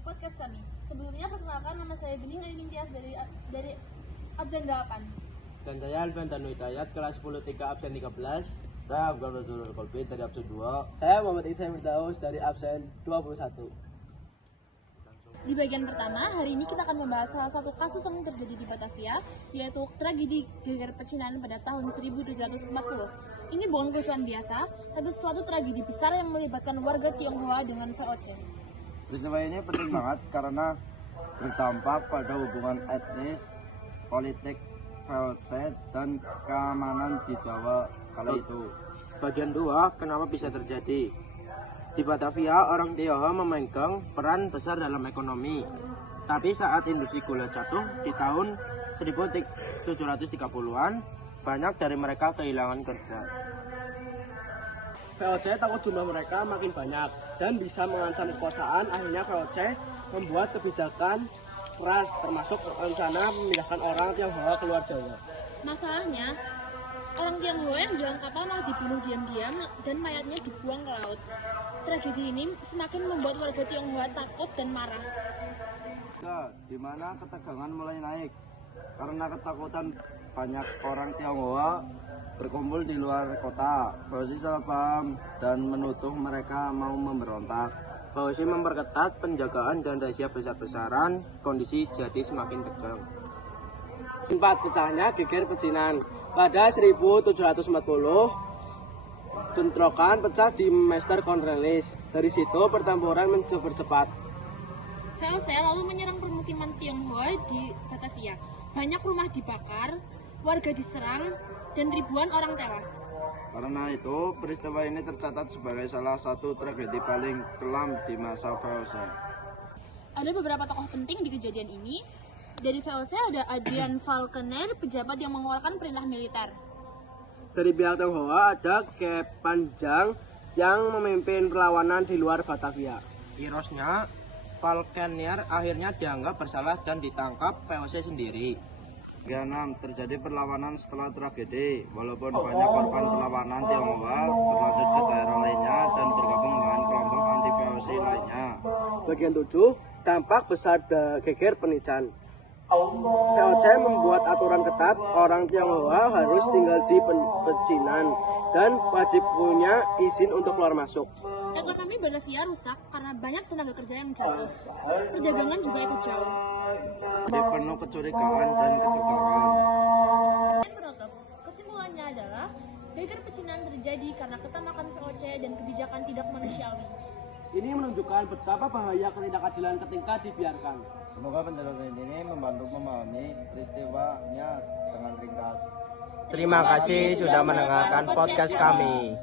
podcast kami. Sebelumnya perkenalkan, nama saya Bening Ayu Ningtyas dari absen 8. Dan saya Alvan Danu Hidayat, kelas 10 3 absen 13. Saya Abgar Rasulul Kolbi dari absen 2. Saya Muhammad Isa Firdaus dari absen 21. Di bagian pertama, hari ini kita akan membahas salah satu kasus yang terjadi di Batavia, yaitu tragedi geger pecinan pada tahun 1740. Ini bukan kerusuhan biasa, tapi suatu tragedi besar yang melibatkan warga Tionghoa dengan VOC. Peristiwa ini penting banget karena berdampak pada hubungan etnis, politik, VOC, dan keamanan di Jawa kala itu. Bagian 2, kenapa bisa terjadi? Di Batavia, orang Tionghoa memegang peran besar dalam ekonomi. Tapi saat industri gula jatuh di tahun 1730-an, banyak dari mereka kehilangan kerja. VOC takut jumlah mereka makin banyak dan bisa mengancam kekuasaan. Akhirnya VOC membuat kebijakan keras, termasuk rencana memindahkan orang Tionghoa keluar Jawa. Masalahnya, orang Tionghoa yang jalan kapal malah dibunuh diam-diam dan mayatnya dibuang ke laut. Tragedi ini semakin membuat warga Tionghoa takut dan marah. Ya, di mana ketegangan mulai naik karena ketakutan banyak orang Tionghoa berkumpul di luar kota. VOC salah paham dan menuduh mereka mau memberontak. VOC memperketat penjagaan dan razia besar-besaran, kondisi jadi semakin tegang. Tempat pecahnya geger pecinan. Pada 1740, bentrokan pecah di Mester Cornelis. Dari situ pertempuran bercepat. VOC lalu menyerang permukiman Tionghoa di Batavia. Banyak rumah dibakar, warga diserang, dan ribuan orang tewas. Karena itu, peristiwa ini tercatat sebagai salah satu tragedi paling kelam di masa VOC. Ada beberapa tokoh penting di kejadian ini. Dari VOC ada Adrian Falconer, pejabat yang mengeluarkan perintah militer. Dari pihak Tionghoa ada Kepanjang yang memimpin perlawanan di luar Batavia. Irosnya, Falconer akhirnya dianggap bersalah dan ditangkap VOC sendiri. Bagian 6, terjadi perlawanan setelah tragedi. Walaupun banyak korban perlawanan Tionghoa berlanjut ke daerah lainnya dan bergabung dengan kelompok anti VOC lainnya. Bagian 7, dampak besar geger penican. VOC membuat aturan ketat, orang Tionghoa harus tinggal di pecinan dan wajib punya izin untuk keluar masuk. Ekonomi Batavia rusak karena banyak tenaga kerja yang jatuh. Perdagangan juga ikut jauh. Jadi penuh kecurigaan dan ketegangan. Dan penutup, kesimpulannya adalah geger pecinan terjadi karena ketamakan VOC dan kebijakan tidak manusiawi. Ini menunjukkan betapa bahaya ketidakadilan ketika dibiarkan. Semoga penjelasan ini membantu memahami peristiwanya dengan ringkas. Terima kasih sudah mendengarkan podcast kami.